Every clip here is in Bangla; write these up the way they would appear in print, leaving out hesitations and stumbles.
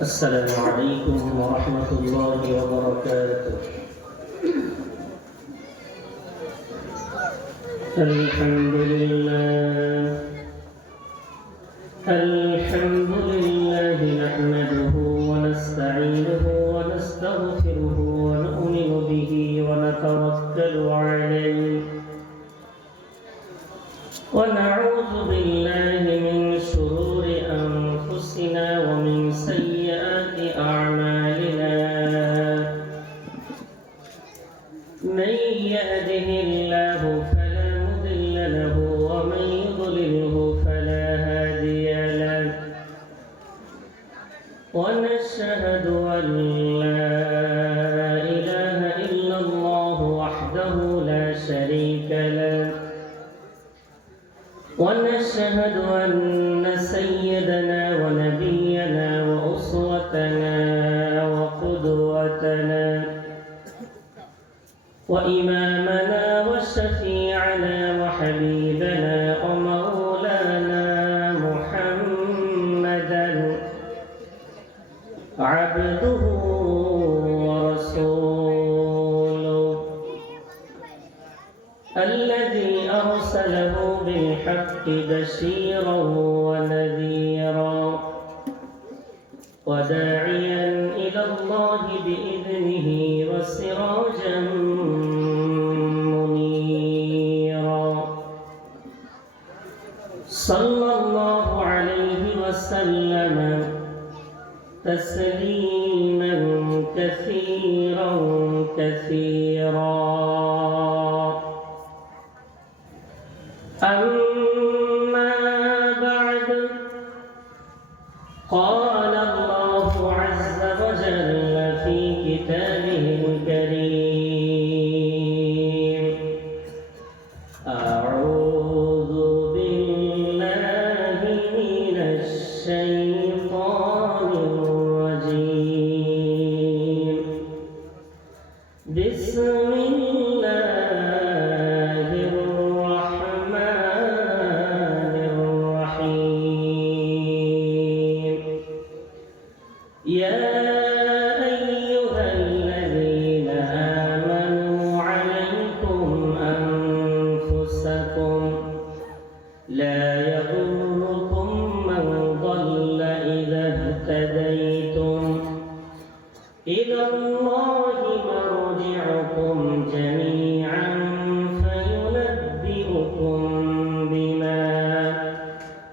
السلام عليكم ورحمة الله وبركاته. الحمد لله نحمده ونستعينه ونستغفره ونؤمن به ونتوكل عليه ونعوذ بالله من شرور أنفسنا ومن سيئات أعمالنا. من يهده الله فلا مضل له ومن يضلله فلا هادي له، ونشهد أن لا إله إلا الله وحده لا شريك له، ونشهد أن سيدنا ونبينا وأسوتنا وقدوتنا وإمامنا وشفيعنا وحبيبنا ومولانا محمدا عبده ورسوله الذي أرسله بالحق بشيرا ونذيرا وداعيا إلى الله بإذنه وسراجا منيرا. صلى الله عليه وسلم تسليما كثيرا كثيرا. أما بعد، قال الله عز وجل في كتابه الكريم: أعوذ بالله من الشيطان الرجيم. بسم الله الرحمن الرحيم. يا أيها الذين آمنوا عليكم أنفسكم لا يضركم من ضل إذا اهتديتم إلى الله مرجعكم جميعا فينبئكم بما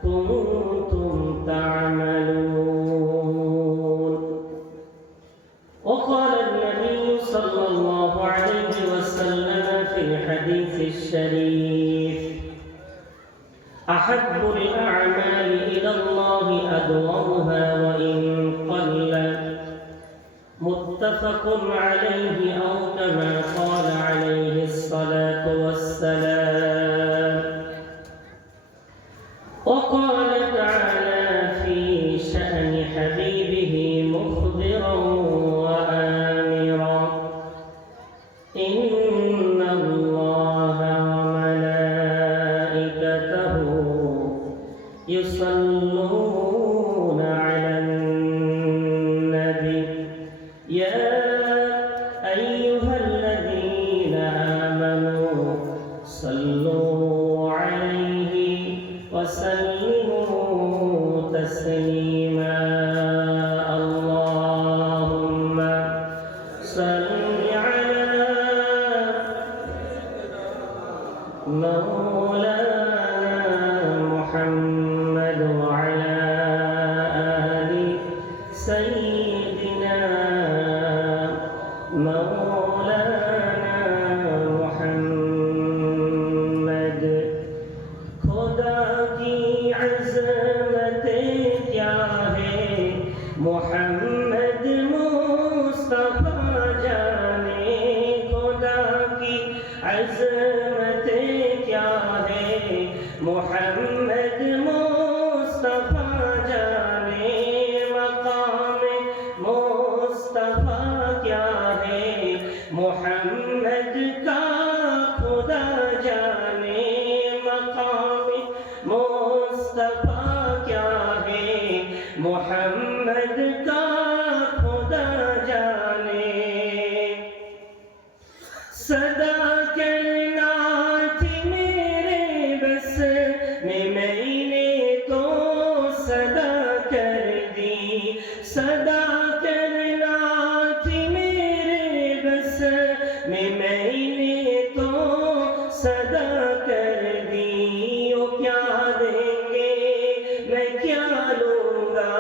كنتم تعملون. وقال النبي صلى الله عليه وسلم في الحديث الشريف: أحب الأعمال إلى الله أدومها وإن قل. متفق عليه، أو كما قال عليه الصلاة والسلام. وقال تعالى في شأن حبيبه مخبرا وآمرا: إن الله وملائكته يصلون على النبي يا أيها الذين آمنوا صلوا عليه وسلموا تسليما. اللهم صل على مولانا محمد وعلى آل سيدنا مولانا محمد. खुदा की अज़मत क्या है मोहम्मद मुस्तफा जाने. खुदा की अज़मत क्या है मोहम्मद मुस्तफा जाने. मकाम मुस्तफा क्या है मोहम्मद का खुदा जाने. मकाम मुस्तफा क्या है गदा कर दी, ओ क्या देंगे मैं क्या लूंगा,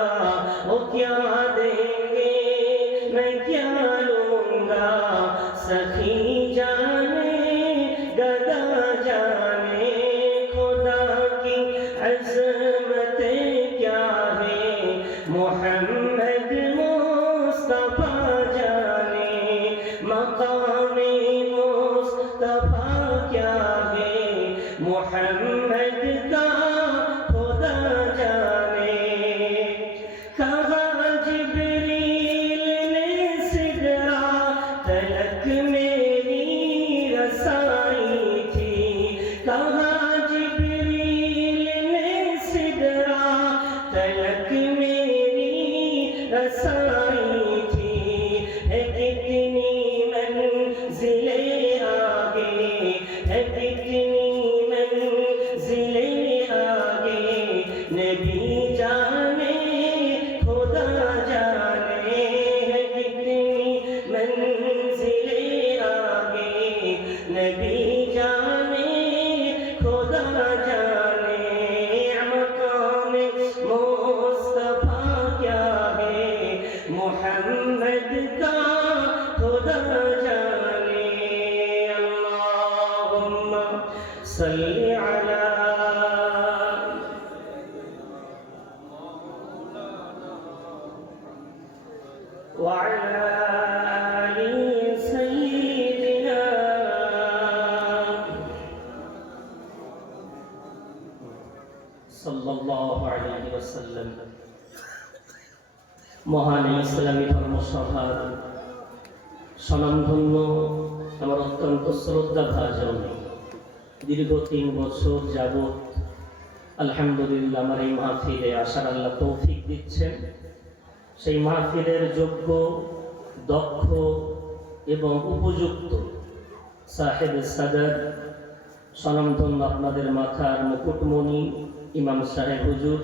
ओ क्या देंगे मैं क्या लूंगा, सखी जाने गदा जाने खुदा की अज़मतें क्या है, मोहम्मद मुस्तफा जाने मकामे मुस्तफा क्या है, मोहम्मद का खुदा जाने। कहा जिब्रील ने सिदरा तलक मेरी रसाई थी, कहा जिब्रील ने सिदरा तलक मेरी रसाई थी, है कितनी मंजिले आगे, है कितनी मंजिले आगे, नबी जाने खुदा जाने, है कितनी मंजिले आगे, नबी जाने खुदा जाने, मकाम मुस्तफा क्या है, मोहम्मद का खुदा जाने। अल्लाहुम्मा सल्ली अला वअला आलि सय्यिदिना সাল্লাল্লাহু আলাইহি ওয়াসাল্লাম। মহান ইসলামী ধর্মসভার স্বনামধন্য আমার অত্যন্ত শ্রদ্ধাভাজন দীর্ঘ 3 বছর যাবৎ আলহামদুলিল্লাহ আমার এই মাহফিলে আসার আল্লাহ তৌফিক দিচ্ছেন। সেই মাহফিলের যোগ্য, দক্ষ এবং উপযুক্ত সাহেব সাদর স্বনামধন্য আপনাদের মাথার মুকুটমণি ইমাম সাহেব হুজুর,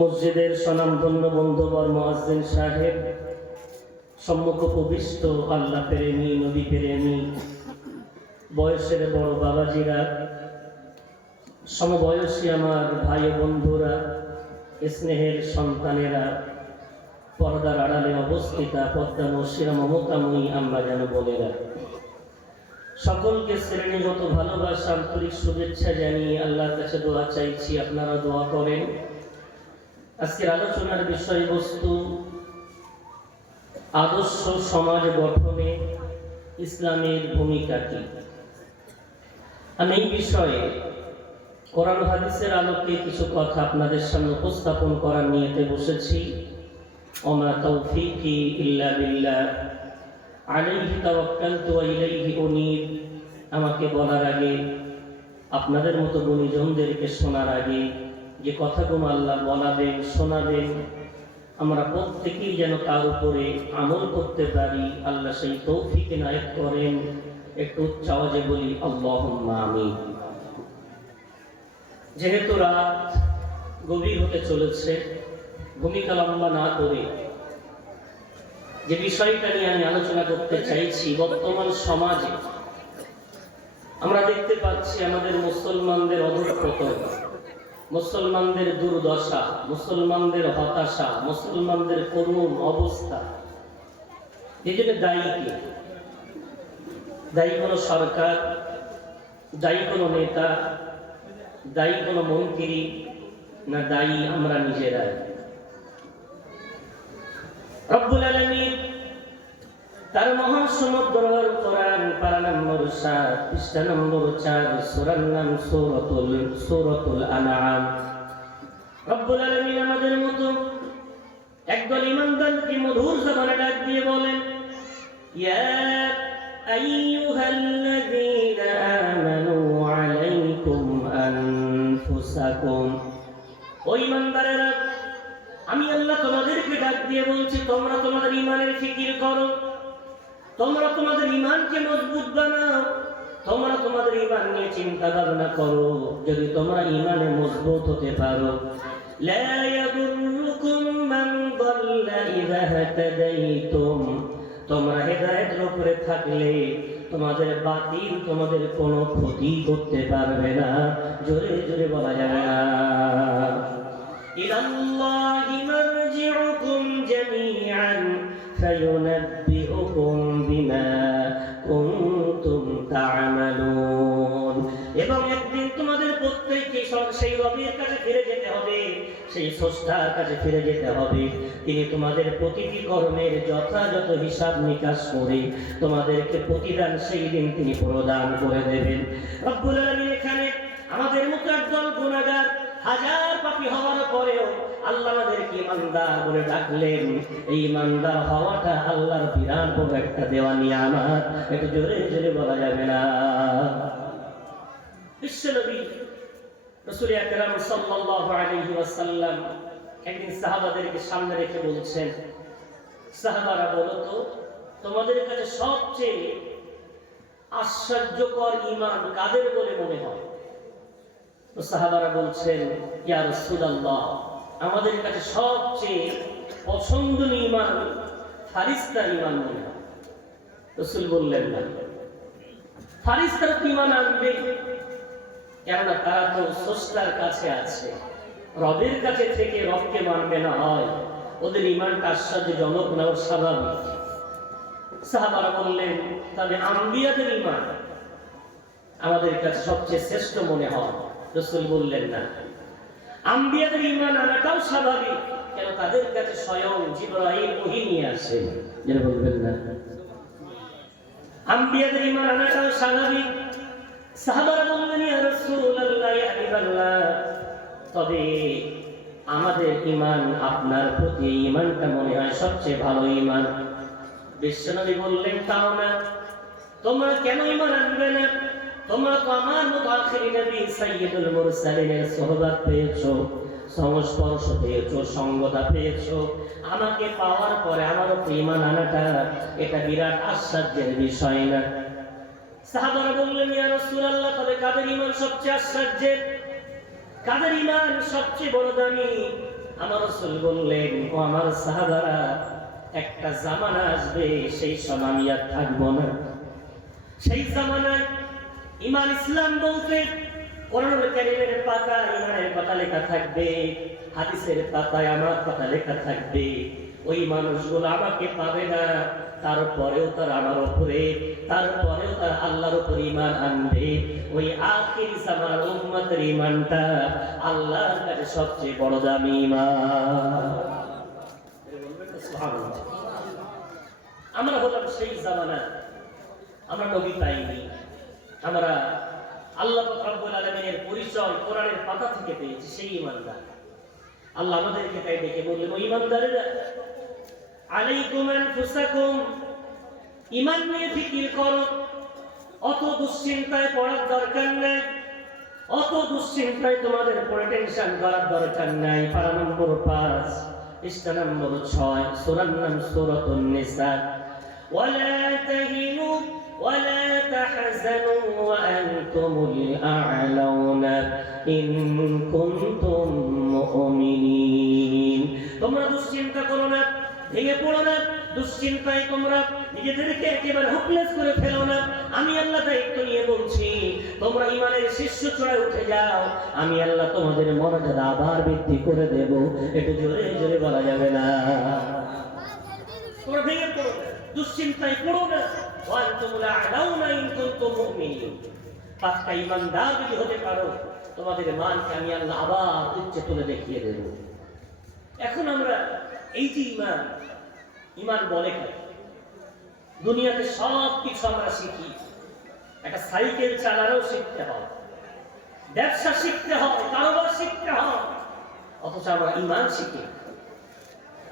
মসজিদের স্বনামধন্য বন্ধুবর মুয়াজ্জিন সাহেব, সম্মুখ উপবিষ্ট আল্লাহ প্রেমী, নবী প্রেমী, বয়সের বড় বাবাজিরা, সমবয়সী আমার ভাই বন্ধুরা, স্নেহের সন্তানেরা, পর্দার আড়ালে অবস্থিতা পদ্মা নসিরা মমতাময়ী আমরা যেন বোনেরা, সকলকে শ্রেণীগত ভালোবাসা, আন্তরিক শুভেচ্ছা জানিয়ে আল্লাহর কাছে দোয়া চাইছি, আপনারা দোয়া করেন। আজকের আলোচনার বিষয়বস্তু আদর্শ সমাজ গঠনে ইসলামের ভূমিকা কি। আমি এই বিষয়ে কোরআন হাদিসের আলোকে কিছু কথা আপনাদের সামনে উপস্থাপন করার নিয়তে বসেছি। ওমা তাওফীকি ইল্লা বিল্লাহ, আলাইহি তাওয়াক্কালতু ওয়া ইলাইহি উনীব। আমাকে বলার আগে, আপনাদের মতো গুণীজনদেরকে শোনার আগে, যে কথাগুলো আল্লাহ বলাবেন, শোনাবেন, আমরা প্রত্যেকেই যেন তার উপরে আমল করতে পারি, আল্লাহ সেই তৌফিক ইনায়েত করেন। একটু উচ্চ আওয়াজে বলি আল্লাহুম্মা আমিন। যেহেতু রাত গভীর হতে চলেছে, ভূমিকা লম্বা না করে যে বিষয়টা নিয়ে আমি আলোচনা করতে চাইছি, বর্তমান সমাজে আমরা দেখতে পাচ্ছি আমাদের মুসলমানদের অধঃপতন, মুসলমানদের দুর্দশা, মুসলমানদের হতাশা, মুসলমানদের করুণ অবস্থা। এই জন্য দায়ী কে? দায়ী কোনো সরকার, দায়ী কোনো নেতা, দায়ী কোনো মন্ত্রী, না দায়ী আমরা নিজেরাই? রব্বুল আলামিন তার মহান সমুদ্র কোরআন পারা নম্বর 7 পৃষ্ঠা নম্বর 4 সূরার নাম সূরাতুল আনআম। রব্বুল আলামিন আমাদের মতো একদল ঈমানদারকে মধুর জবানে ডাক দিয়ে বলেন, ইয়া আইয়ুহাল্লাযীনা আমানু আলাইকুম আনফুসাকুম। ও ঈমানদারেরা, আমি আল্লাহ তোমাদেরকে ডাক দিয়ে বলছি, তোমরা তোমাদের ঈমানের ফিকির করো, তোমরা তোমাদের ঈমানকে মজবুত বানাও, তোমরা তোমাদের ঈমান নিয়ে চিন্তা ভাবনা করো। যদি তোমরা ঈমানে মজবুত হতে পারো, লা ইয়াদুররুকুম মান দাল্লা ইযা হাতাদাইতুম, তোমরা হেদায়েতের উপরে থাকলে তোমাদের বাতিল তোমাদের কোনো ক্ষতি করতে পারবে না। জোরে জোরে বলা যাবে না। ইলাল্লাহি মারজিউকুম জামিআন ফায়ুনাব্বিউকুম বিমা কুনতুম তা'মালুন। এবং একদিন তোমাদের প্রত্যেককে সেই রবের কাছে ফিরে যেতে হবে, সেই স্রষ্টার কাছে ফিরে যেতে হবে। তিনি তোমাদের প্রতিটি কর্মের যথাযথ হিসাব নিকাশ করে তোমাদেরকে প্রতিদান সেই দিন তিনি প্রদান করে দেবেন। রব্বুল আলামিন এখানে আমাদের মতো একদল গুনাহগার হাজার পাপী হওয়ার পরেও আল্লাহ আমাদেরকে ইমানদার বলে ডাকলেন। এই ইমানদার হওয়াটা আল্লাহর বিরাট বড় একটা দেওয়া নিয়ামত, একটু জোরে জোরে বলা যাবে না। বিশ্বনবী রাসূল আকরাম সাল্লাল্লাহু আলাইহি ওয়াসাল্লাম একদিন সাহাবাদেরকে সামনে রেখে বলছেন, সাহাবারা বলো তো তোমাদের কাছে সবচেয়ে আশ্চর্যকর ঈমান কাদের বলে মনে হয়? তো সাহাবারা বলছেন, ইয়া রাসূলুল্লাহ, আমাদের কাছে সবচেয়ে পছন্দনীয় ঈমান ফারিস্তার ঈমান মনে হয়। রাসূল বললেন না, ফারিস্তার ঈমান আনবে, কেননা তারা তো স্রষ্টার কাছে আছে, রবের কাছে থেকে রবকে মানবে না হয় ওদের ঈমানটা আশ্চর্যজনক না, স্বাভাবিক। সাহাবারা বললেন, তবে আম্বিয়াদের ঈমান আমাদের কাছে সবচেয়ে শ্রেষ্ঠ মনে হয়। রাসূল বললেন না, আম্বিয়াদের ঈমান আনাটাও স্বাভাবিক, কেন তাদের কাছে স্বয়ং জিবরাইল ওহী নিয়ে আসেন। যেন বলবেন না, আম্বিয়াদের ঈমান আনাটাও স্বাভাবিক। সাহাবারা বললেন, ইয়া রাসূলুল্লাহ, ইয়া হাবিবাল্লাহ, তবে আমাদের ঈমান আপনার প্রতি ঈমানটা মনে হয় সবচেয়ে ভালো ঈমান। বিশ্বনবী বললেন, তাও না, তোমরা কেন ঈমান আনবে না? তোমরা তো আমার মতো আখিরি নবী সাইয়্যিদুল মুরসালিনের সুহবত পেয়েছো, সংস্পর্শ পেয়েছো, সঙ্গতা পেয়েছো। আমাকে পাওয়ার পরে আমার ঈমান আনাটা এটা বিরাট আশ্চর্যের বিষয় না? সাহাবারা বললেন, ইয়া রাসূলুল্লাহ, তবে কাদের ঈমান সবচেয়ে আশ্চর্যের, কাদের ঈমান সবচেয়ে বড় দামি? আমার রাসূল বললেন, ও আমার সাহাবারা, একটা জামানা আসবে সেই সময় আমি আর থাকবো না। সেই জামানায় ঈমান ইসলাম বলতে কোরআনুল কারীমের পাতায় ঈমানের কথা লেখা থাকবে, হাদিসের পাতায় আমার কথা লেখা থাকবে। ওই মানুষগুলো আমাকে পাবে না, তারপরেও তারা আমার উপরে, তারপরেও তারা আল্লাহর উপর ঈমান আনবে। ওই আখিরি জামানার উম্মতের ঈমানটা আল্লাহর কাছে সবচেয়ে বড় দামি ঈমান। সুবহানাল্লাহ। আমরা হলাম সেই জামানা, আমরা নবী পাইনি, আমরা আল্লাহ রাব্বুল আলামিনের পরিচয় কোরআনের পাতা থেকে পেয়েছি, সেই ঈমানদার। আল্লাহ আমাদেরকে তাই ডেকে বললেন, ও ঈমানদারেরা, আলাইকুম আনফুসাকুম, ঈমান নিয়ে ফিকির করো, অত দুশ্চিন্তায় পড়ার দরকার নেই, অত দুশ্চিন্তায় তোমাদের পড়ে টেনশন করার দরকার নাই। পারা নম্বর 5, পৃষ্ঠা নম্বর 6, সূরার নাম সূরাতুন নিসা। ওয়ালা তাহিনু ওয়ালা তাহজানু ওয়া আনতুমুল আ'লাউনা ইন কুনতুম মুমিনিন। তোমরা দুশ্চিন্তা করো না, ভেঙে পড়ো না, দুশ্চিন্তায় তোমরা নিজেদেরকে একেবারে হোপলেস করে ফেলো না। আমি আল্লাহ দায়িত্ব নিয়ে বলছি, তোমরা ঈমানের শীর্ষ চূড়ায় উঠে যাও, আমি আল্লাহ তোমাদের মর্যাদা আবার বৃদ্ধি করে দেব। একটু জোরে জোরে বলা যাবে না? তোমরা ভেঙে পড়ো না, দুশ্চিন্তায় পড়ো না। ওয়া আনতুমুল আ'লাউনা ইন কুনতুম মুমিনিন। পাক্কা ঈমানদার যদি হতে পারো, তোমাদের মানকে আমি আল্লাহ আবার উচ্চে তুলে দেখিয়ে দেব। এখন আমরা এই যে ঈমান, ঈমান বলে কাকে? দুনিয়াতে সব কিছু আমরা শিখি, একটা সাইকেল চালানো শিখতে হয়, ব্যবসা শিখতে হয়, কারোবার শিখতে হয়, অথচ আমরা ঈমান শিখি।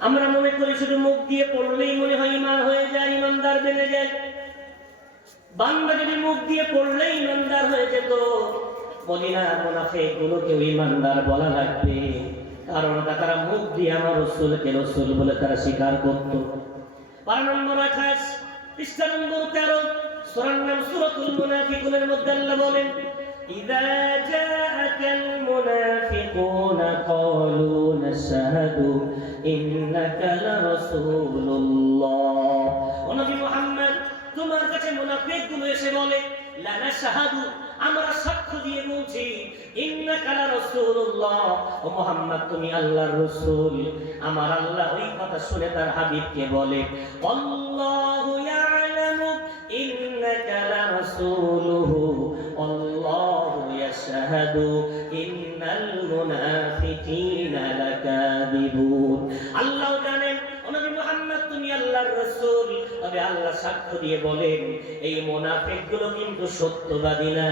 আমরা মনে করি শুধু মুখ দিয়ে পড়লেই মনে হয় ঈমান হয়ে যায়, ঈমানদার বেড়ে যায়। বান্দা যদি মুখ দিয়ে পড়লেই ঈমানদার হয়ে যেত, বলি না মুনাফিক গুলোকে ঈমানদার বলা লাগবে, কারণ তারা মুখ দিয়ে আমার রাসূলকে রাসূল বলে তারা স্বীকার করত। পারা নম্বর 28, পৃষ্ঠা নম্বর 13, সূরার নাম সূরাতুল মুনাফিকুনের মধ্যে আল্লাহ বলেন, ইযা জাআকাল মুনাফিকুনা ক্বালু নাশহাদু ইন্নাকা লারাসূলুল্লাহ। ও নবী মুহাম্মদ তোমার কাছে মুনাফিকগুলো এসে বলে লা নাশহাদু, আমরা সাক্ষ্য দিয়ে বলছি ইন্নাকা লা রাসূলুল্লাহ, ও মুহাম্মদ তুমি আল্লাহর রাসূল। আমার আল্লাহ ওই কথা শুনে তার হাবিবকে বলে আল্লাহু ইয়ালামু ইন্নাকা লা রাসূলুহু আল্লাহু ইয়াশহাদু ইন্নাল মুনাফিকিনা লাকাযিবুন। আল্লাহ জানেন ও নবী মুহাম্মদ তুমি আল্লাহর রাসূল, তবে আল্লাহ সাক্ষ্য দিয়ে বলেন এই মুনাফিকগুলো কিন্তু সত্যবাদী না,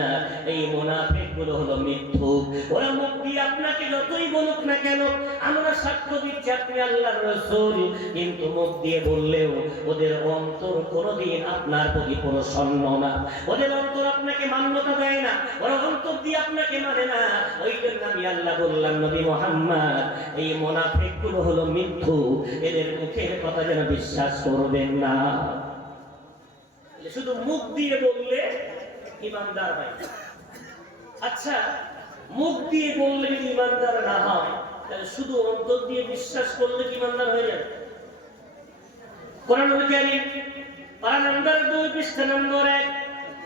এই মুনাফিকগুলো হলো মিথ্যুক। ওরা মুখ দিয়ে আপনাকে যতই বলুক না কেন আমরা সাক্ষ্য দিচ্ছি আপনি আল্লাহর রাসূল, কিন্তু মুখ দিয়ে বললেও ওদের অন্তর কোনোদিন আপনার প্রতি প্রসন্ন না, ওদের অন্তর আপনাকে মান্যতা দেয় না, ওরা অন্তর দিয়ে আপনাকে মানে না। ওই জন্য আমি আল্লাহ বললাম নবী মুহাম্মদ এই মুনাফিকগুলো হলো মিথ্যুক, এদের মুখের কথা যেন বিশ্বাস করবেন না। শুধু মুখ দিয়ে বললে ইমানদার হয়। আচ্ছা, মুখ দিয়ে বললে যদি ইমানদার না হয় তাহলে শুধু অন্তর দিয়ে বিশ্বাস করলে কি ইমানদার হয়ে যাবে? কোরআনুল কারীম পারা নাম্বার 2 পৃষ্ঠা নম্বর 1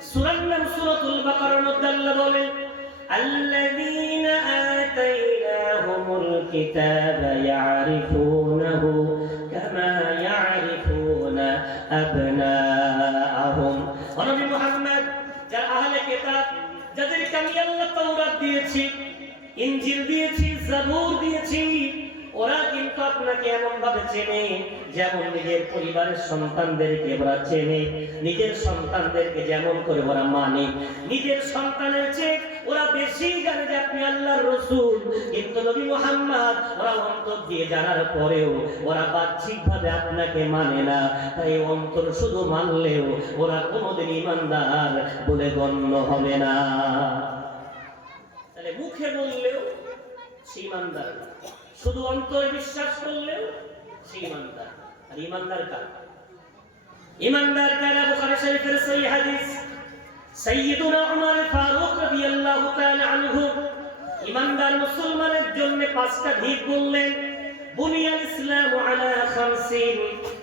সূরার নাম সূরাতুল বাকারার মধ্যে আল্লাহ বলেন আল্লাযীনা আতাইনাহুমুল কিতাবা ইয়ারিফুনাহু কামা ইয়ারিফুনা আবনাআহুম। ও নবী মুহাম্মদ যারা আহলে কিতাব, যাদেরকে আমি আল্লাহ তাওরাত দিয়েছি, ইনজিল দিয়েছি, জাবুর দিয়েছি, ওরা কিন্তু আপনাকে এমন ভাবে চেনে যেমন নিজের পরিবারের সন্তানদেরকে ওরা চেনে, নিজের সন্তানদেরকে যেমন করে ওরা মানে, নিজের সন্তানের চেয়ে ওরা বেশি জানে যে আপনি আল্লাহর রাসূল। কিন্তু নবী মুহাম্মদ ওরা অন্তর দিয়ে জানার পরেও ওরা বাহ্যিকভাবে আপনাকে মানে না, তাই অন্তর শুধু মানলেও ওরা কোনোদিন ঈমানদার বলে গণ্য হবে না। তাহলে মুখে বললেও সে ঈমানদার, শুধু অন্তরে বিশ্বাস করলেও সে ঈমানদার। আর ঈমানদার কারা? ঈমানদার কারা? বুখারী শরীফের সহিহ হাদিস সাইয়্যিদুনা উমর ফারুক রাদিয়াল্লাহু তাআলা আনহু ঈমানদার মুসলমানের জন্য 5টা দিক বললেন। বুনিয়াল ইসলামু আলা খামসিন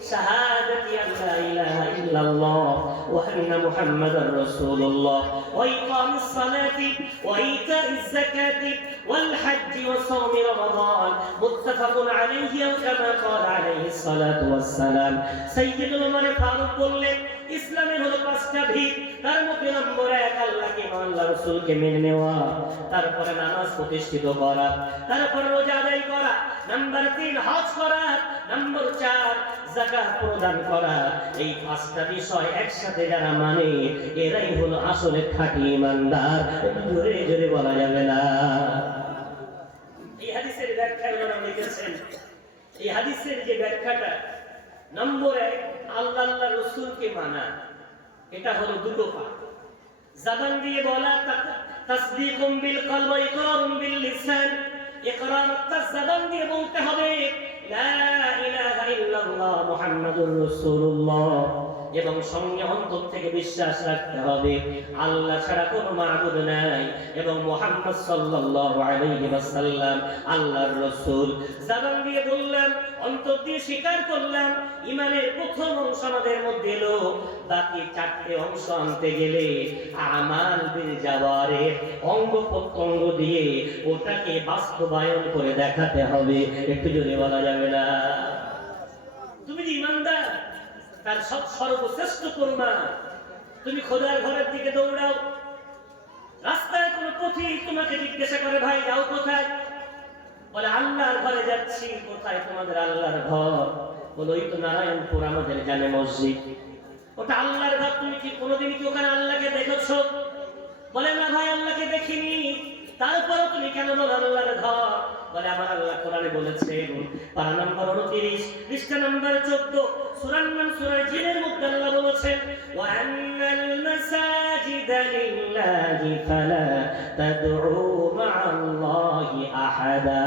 শাহাদাতি আল্লা ইলাহা ইল্লাল্লাহ ওয়া আন্না মুহাম্মাদার রাসূলুল্লাহ ওয়া ইকামিস সালাতি ওয়া ইতাইজ যাকাতি ওয়াল হজ্জি ওয়া সাওমি রমাদান মুত্তাফাকুন আলাইহি ওয়া কামা ক্বালা আলাইহিস সালাতু ওয়াস সালাম। সাইয়্যিদুল উমর ফারুক বললেন ইসলামের হলো 5টা ভিত, তার মধ্যে নম্বর 1 আল্লাহকে আল্লাহর রাসূলকে মেনে নেওয়া, তারপরে নামাজ প্রতিষ্ঠিত করা, তারপরে রোজা আদায় করা, নাম্বার 3 হজ করা, নাম্বার 4 যাকাত প্রদান করা। এই 5টা বিষয় একসাথে যারা মানে এরাই হলো আসলে খাঁটি ঈমানদার। জোরে জোরে বলা যাবে না। এই হাদিসের ব্যাখ্যা ওনারা লিখেছেন, এই হাদিসের যে ব্যাখ্যাটা নম্বর 1 আল্লাহর রাসূলকে মানা, এটা হলো দুটো পাঠ। জবান দিয়ে বলা তাসদীকুম বিল কলব ওয়া ইকরারুম বিল লিসান, ইকরারটা জবান দিয়ে বলতে হবে লা ইলাহা ইল্লাল্লাহ মুহাম্মাদুর রাসূলুল্লাহ, এবং সঙ্গে অন্তর থেকে বিশ্বাস রাখতে হবে আল্লাহ ছাড়া কোনো মাবুদ নাই এবং মুহাম্মদ সাল্লাল্লাহু আলাইহি ওয়াসাল্লাম আল্লাহর রাসূল। জবান দিয়ে বললাম, অন্তর দিয়ে স্বীকার করলাম। ঈমানের প্রথম অংশ আমাদের মধ্যে এলো, বাকি 4টে অংশ আনতে গেলে আমাল বিল জাওয়ারিহ অঙ্গ প্রত্যঙ্গ দিয়ে ওটাকে বাস্তবায়ন করে দেখাতে হবে। একটু জোরে বলা যাবে না? তুমি যে ঈমানদার তার সর্বশ্রেষ্ঠ প্রমাণ, তুমি খোদার ঘরের দিকে দৌড়াও, রাস্তায় কোনো পথিক তোমাকে জিজ্ঞাসা করে ভাই যাও কোথায়? বলে আল্লাহর ঘরে যাচ্ছি। কোথায় তোমাদের আল্লাহর ঘর? বলে ওই তো নারায়ণপুর আমাদের জামে মসজিদ। ওটা আল্লাহর ঘর, তুমি কি কোনোদিন কি ওখানে আল্লাহকে দেখেছো? বলে না ভাই আল্লাহকে দেখিনি। তারপরে তুমি কেন বলো আল্লাহর ঘর? বলে আমার আল্লাহ কোরআনে বলেছেন পারা নাম্বার 29 পৃষ্ঠা নাম্বার 14 সূরার নাম সূরা জিনের মধ্যে আল্লাহ বলেছেন ওয়া আন্নাল মাসাজিদা লিল্লাহি ফালা তাদউ মা'আল্লাহি আহাদা।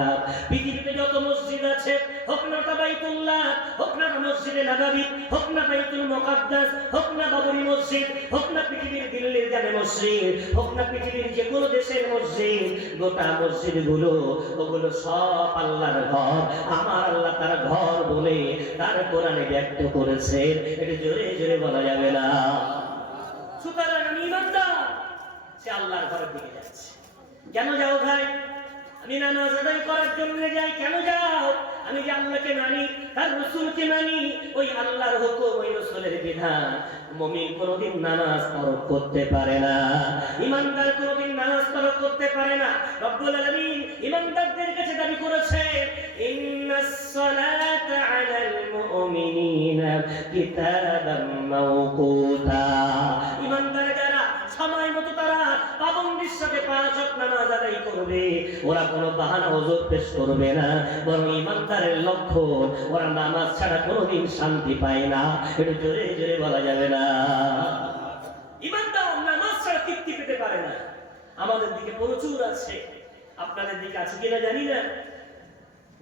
পৃথিবীতে যত মসজিদ আছে হোক না বাইতুল্লাহ, হোক না মসজিদে নববী, হোক না বাইতুল মুকাদ্দাস, হোক না বাবরি মসজিদ, হোক না পৃথিবীর দিল্লির জামে মসজিদ, হোক না পৃথিবীর যে কোনো দেশের মসজিদ, গোটা মসজিদগুলো ওগুলো সব আল্লাহর ঘর। আমার আল্লাহ তার ঘর বলে তার কোরআনে ব্যক্ত করেছে, এটা জোরে জোরে বলা যাবে না। সুতরাং আমি ইমানদার, সে আল্লাহর ঘরের দিকে যাচ্ছে। কেন যাও ভাই? আমি নামাজ আদায় করার জন্য যাই। কেন যাও? আমি যে আল্লাহকে মানি, তার রাসূলকে মানি, ওই আল্লাহর হুকুম, ওই রাসূলের বিধান। মুমিন কোনদিন নামাজ তরক করতে পারে না, ইমানদার কোনদিন নামাজ তরক করতে পারে না। রব্বুল আলামিন ইমানদারদের কাছে দাবি করেছে, ইন্নাস সালাতা আলাল মুমিনিনা কিতাবাম মাওকুতা। ইমানদার যারা সময় মতো তারা পাবন্দির সাথে 5 ওয়াক্ত নামাজ আদায় করবে, ওরা কোনো বাহানা ওযর পেশ করবে না, বরং ইমানদারের লক্ষণ ওরা নামাজ ছাড়া কোনোদিন শান্তি পায় না। এটা জোরে জোরে বলা যাবে না। ইমানদার নামাজ ছাড়া তৃপ্তি পেতে পারে না। আমাদের দিকে প্রচুর আছে, আপনাদের দিকে আছে কিনা জানি না।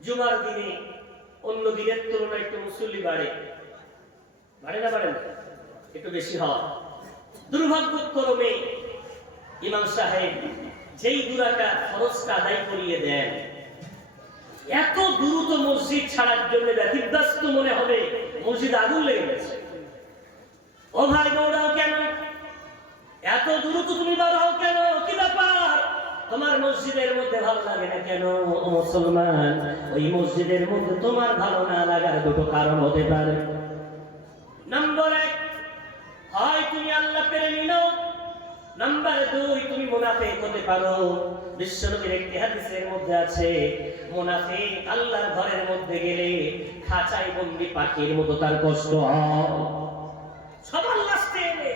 জুমার দিনে অন্য দিনের তুলনায় একটু মুসল্লি বাড়ে না? বাড়ে না? একটু বেশি হয়। দুর্ভাগ্যক্রমে ইমাম সাহেব যেই 2 রাকাত ফরজটা আদায় করিয়ে দেন, এত দ্রুত মসজিদ ছাড়ার জন্য ব্যতিব্যস্ত মনে হবে মসজিদ আগুন লেগে গেছে। ও ভাই, দৌড়াও কেন? এত দ্রুত তুমি বাড়াও কেন? কি ব্যাপার? তোমার মসজিদের মধ্যে ভালো লাগে না কেন? ও মুসলমান, ওই মসজিদের মধ্যে তোমার ভালো না লাগার 2টো কারণ হতে পারে। নাম্বার 1, হয় তুমি আল্লাহ প্রেমী নও। নাম্বার 2, তুমি মুনাফিক হতে পারো। বিশ্বনবীর একটি হাদিসের মধ্যে আছে, মুনাফিক আল্লাহর ঘরের মধ্যে গেলে খাঁচায় বন্দি পাখির মতো তার কষ্ট হয়। সবার লাস্টে এলে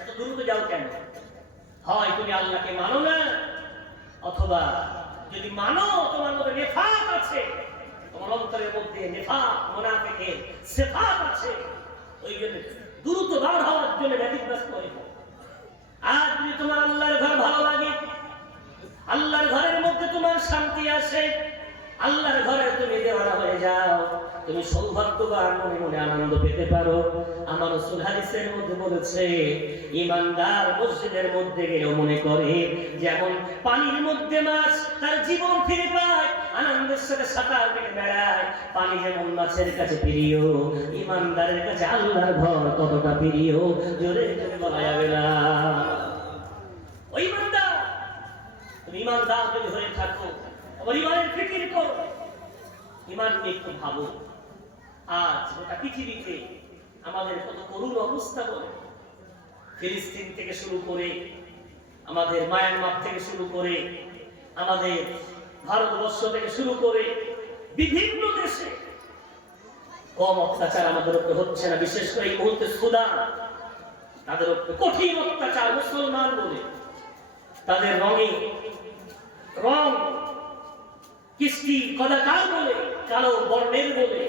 এত দ্রুত যাও কেন? হয় তুমি আল্লাহকে মানো না, অথবা যদি মানো তোমার মধ্যে নেফাক আছে, তোমার অন্তরের মধ্যে নেফাক মুনাফিকের সিফাত আছে, ওই জন্য দ্রুত বার হওয়ার জন্য ব্যতিব্যস্ত হয়ে যাও। আর যদি তোমার আল্লাহর ঘর ভালো লাগে, আল্লাহর ঘরের মধ্যে তোমার শান্তি আসে, আল্লাহর ঘরে তুমি দেওয়ানা হয়ে যাও, তুমি সৌভাগ্যবান মনে মনে আনন্দ পেতে পারো। আমার রাসূল হাদিসের মধ্যে বলেছে, ইমানদার মসজিদের মধ্যে গেলেও মনে করে যেমন পানির মধ্যে মাছ তার জীবন ফিরে পায়, আনন্দের সাথে সাঁতার কেটে বেড়ায়। পানি যেমন মাছের কাছে প্রিয়, ইমানদারের কাছে আল্লাহর ঘর ততটা প্রিয়। জোরে জোরে বলা যাবে না। ওই ইমানদার, তুমি ইমানদার যদি হয়ে থাকো, ইমানের ফিকির করো, ইমান নিয়ে একটু ভাবো। আজ গোটা পৃথিবীতে আমাদের কত করুণ অবস্থা বলে, ফিলিস্তিন থেকে শুরু করে, আমাদের মায়ানমার থেকে শুরু করে, আমাদের ভারতবর্ষ থেকে শুরু করে বিভিন্ন দেশে কম অত্যাচার আমাদের উপরে হচ্ছে না। বিশেষ করে এই মুহূর্তে সুদান, তাদের উপরে কঠিন অত্যাচার। মুসলমান বলে তাদের রঙে রং, কৃষ্টি কদাকার বলে, কালো বর্ণের বলে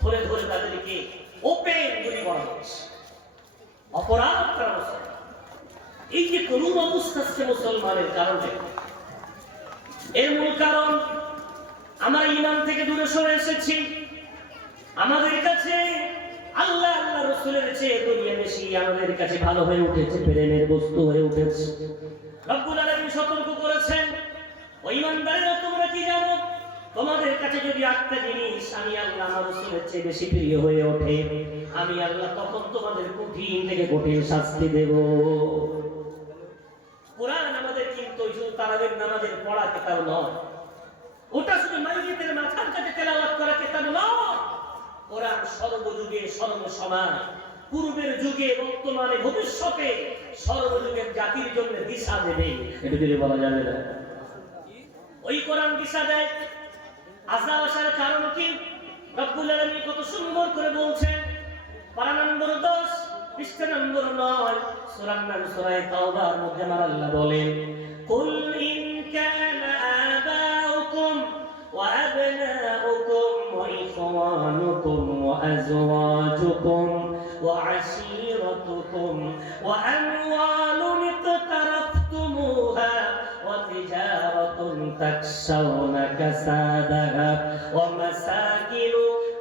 ধরে ধরে তাদেরকে ওপেন গুলি করা হচ্ছে, অপরাধ করা হচ্ছে। এই যে করুণ অবস্থা হচ্ছে মুসলমানের কারণে, এর মূল কারণ আমরা ঈমান থেকে দূরে সরে এসেছি। আমাদের কাছে আল্লাহ আল্লাহ রাসূলের চেয়ে দুনিয়া বেশি আমাদের কাছে ভালো হয়ে উঠেছে, প্রেমের বস্তু হয়ে উঠেছে। রব্বুল আলামিন সতর্ক করেছেন, ও ঈমানদারেরা তোমরা কি জানো, তোমাদের কাছে যদি একটা জিনিস আমি আল্লাহ আমার রাসূলের চেয়ে বেশি প্রিয় হয়ে ওঠে, আমি আল্লাহ তখন তোমাদের কঠিন থেকে কঠিন শাস্তি দেব। কোরআন আমাদের কিন্তু ওই শুধু তারাবির নামাজের পড়া কিতাব নয়, ওটা শুধু মাইয়েতের মাথার কাছে তেলাওয়াত করা কিতাব নয়। কোরআন সর্বযুগে সর্বসময়, পূর্বের যুগে বর্তমানে ভবিষ্যতে সর্বযুগের জাতির জন্য দিশা দেবে। এটা যদি বলা যাবে না, ওই কোরআন দিশা দেয়। আযাব আসার কারণ কি রব্বুল আলামিন কত সুন্দর করে বলছেন। পারা নম্বর 10 পৃষ্ঠা নম্বর 9 সূরার নাম সূরা তাওবার মধ্যে আমার আল্লাহ বলেন, কুল ইন কানা আবাউকুম ওয়া আবনাউকুম ওয়া ইখওয়ানুকুম ওয়া আযওয়াজুকুম ওয়া আশীরাতুকুম ওয়া আমওয়ালুন ইqtaraftumuha ওয়া তিজারাতুন تخشون كسادها ومساكن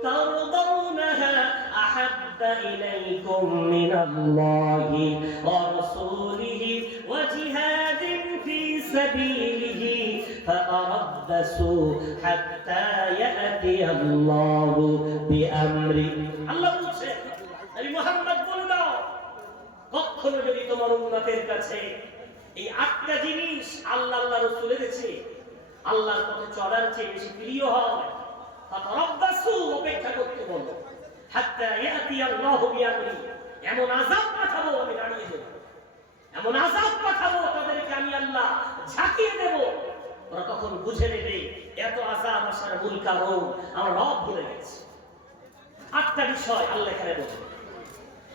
ترضونها أحب إليكم من الله ورسوله وجهاد في سبيله فتربصوا حتى يأتي الله بأمره الله বলছে নবী মুহাম্মদ বলে দাও কখনো যদি তোমার উম্মতের কাছে এই আটটা জিনিস আল্লাহ রাসূলের কাছে আল্লাহর পথে চলার চেয়ে বেশি প্রিয় হয় ফাতারাব্বাসু অপেক্ষা করতে বলো হাত্তা ইয়াতি আল্লাহু বিআমরি এমন আযাব পাঠাবো আমি দাঁড়িয়ে দেব এমন আযাব পাঠাবো তাদেরকে আমি আল্লাহ ঝাঁকিয়ে দেব ওরা তখন বুঝে নেবে এত আযাব আসার মূল কারণ আমার রব ভুলে গেছে আটটা বিষয় আল্লাহ এখানে বলছেন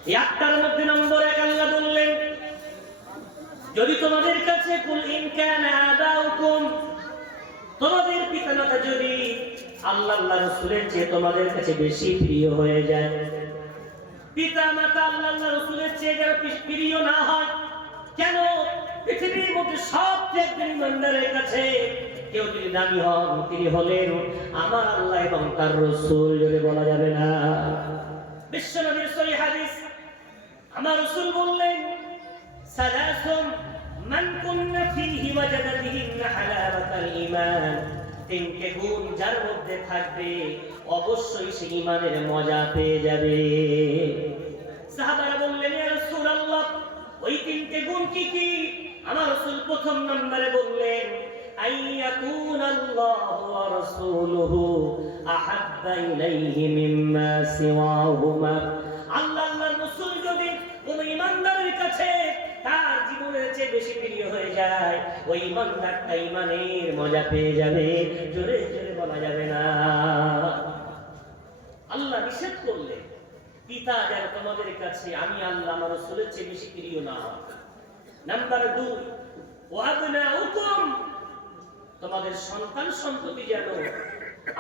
এই আটটার মধ্যে নম্বর 1 আল্লাহ বললেন যদি তোমাদের কাছে কুল ইন কানা আবাউকুম তোমাদের পিতামাতা যদি আল্লাহ রাসূলের চেয়ে তোমাদের কাছে বেশি প্রিয় হয়ে যায় পিতামাতা আল্লাহ রাসূলের চেয়ে যারা প্রিয় না হয় কেন পৃথিবীর মধ্যে সবচেয়ে ইমানদারের কাছে কেউ যদি দামি হন তিনি হলেন আমার আল্লাহ এবং তার রাসূল যদি বলা যাবে না বিশ্বনবীর সহিহ হাদিস আমার রাসূল বললেন সালাসুম মান কুন্না ফীহি ওয়াজাদা বিহিন্না হালাওয়াতাল ঈমান তিনটে গুণ যার মধ্যে থাকবে অবশ্যই সে ঈমানের মজা পেয়ে যাবে সাহাবারা বললেন ইয়া রাসূলুল্লাহ ওই তিনটে গুণ কি কি আমার রাসূল প্রথম নম্বরে বললেন আইয়াকুনাল্লাহু ওয়া রাসূলুহু আহাব্বা ইলাইহি মিম্মা সিওয়াহুমা আল্লাহর রাসূল যদি কোন ঈমানদারের কাছে তার জীবনের চেয়ে বেশি প্রিয় হয়ে যায় ওই ঈমানদারটা ঈমানের মজা পেয়ে যাবে জোরে জোরে বলা যাবে না আল্লাহ নিষেধ করলেন পিতা যেন তোমাদের কাছে আমি আল্লাহ আমার রাসূলের চেয়ে বেশি প্রিয় না হয় নাম্বার 2 ওয়াবনাউকুম তোমাদের সন্তান সন্ততি যেন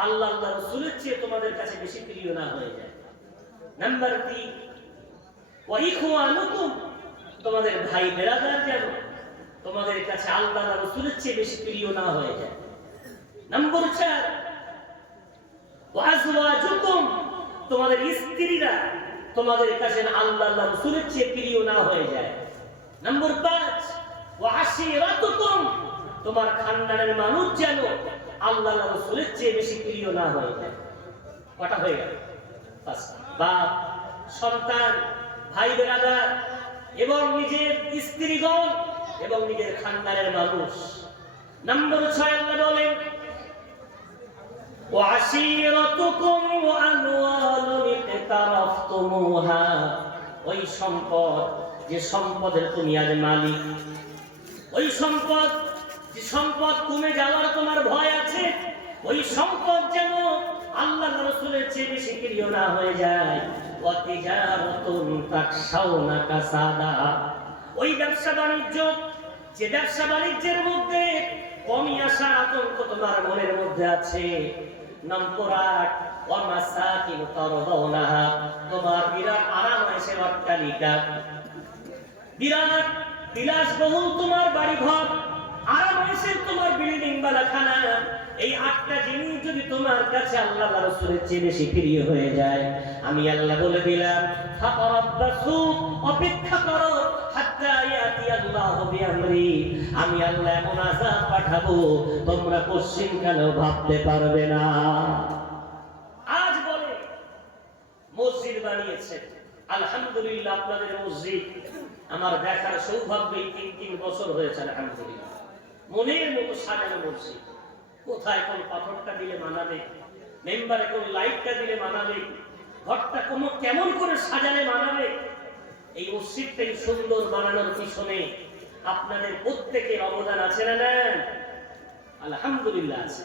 আল্লাহ রাসূলের চেয়ে তোমাদের কাছে বেশি প্রিয় না হয়ে যায় নাম্বার 3 ওয়া ইখওয়ানুকুম তোমাদের ভাই বেরাদার যেন তোমাদের কাছে আল্লাহ রাসূলের চেয়ে বেশি প্রিয় না হয়ে যায় নাম্বার 4 ওয়া আজওয়াজুকুম তোমাদের স্ত্রীরা তোমাদের কাছে আল্লাহ রাসূলের চেয়ে প্রিয় না হয়ে যায় নাম্বার 5 ওয়া আশিরাতুকুম তোমার খানদানের মানুষ যেন আল্লাহ রাসূলের চেয়ে বেশি প্রিয় না হয়ে যায় কটা হয়ে গেল 5টা বাপ সন্তান ভাই বেরাদার এবং নিজের স্ত্রীগণ এবং নিজের খানদানের মানুষ নম্বর 6 আল্লাহ বলেন ওয়াশিরাতুকুম ওয়া আমওয়ালুন ইকতারাফতুমুহা ওই সম্পদ যে সম্পদের তুমি আজ মালিক ওই সম্পদ যে সম্পদ কমে যাওয়ার তোমার ভয় আছে ওই সম্পদ যেন আল্লাহর রাসূলের চেয়ে বেশি প্রিয় না হয়ে যায় ওয়া তিজারাতুন তাকশাউনা কাসাদা ওই ব্যবসা বাণিজ্য যে ব্যবসা বাণিজ্যের মধ্যে কমি আসার আতঙ্ক তোমার মনের মধ্যে আছে নম্বর 8 ওয়া মাসাকিন তারদাউনাহা তোমার বিরাট আরাম আছে অট্টালিকা বিরাট বিলাসবহুল তোমার বাড়িঘর আরাম আছে তোমার বিল্ডিং বালাখানা এই 8টা জিনিস যদি তোমার কাছে আল্লাহ রাসূলের চেয়ে বেশি প্রিয় হয়ে যায় আমি আল্লাহ বলে দিলাম ফাতারাব্বাসু অপেক্ষা করো হাত্তা ইয়াতি আল্লাহু বিআমরি আমি আল্লাহ এমন আযাব পাঠাবো তোমরা পশ্চিম কালেও ভাবতে পারবে না আজ বলে মসজিদ বানিয়েছে আলহামদুলিল্লাহ আপনাদের মসজিদ আমার দেখার সৌভাগ্য এই 3 বছর হয়েছে আলহামদুলিল্লাহ মনের মতো সাজানো মসজিদ কোথায় কোন পাথরটা দিলে মানাবে মেম্বারে কোন লাইটটা দিলে মানাবে ঘরটা কেমন করে সাজালে মানাবে এই মসজিদটাই সুন্দর বানানোর পিছনে আপনাদের প্রত্যেকের অবদান আছে না না আলহামদুলিল্লাহ আছে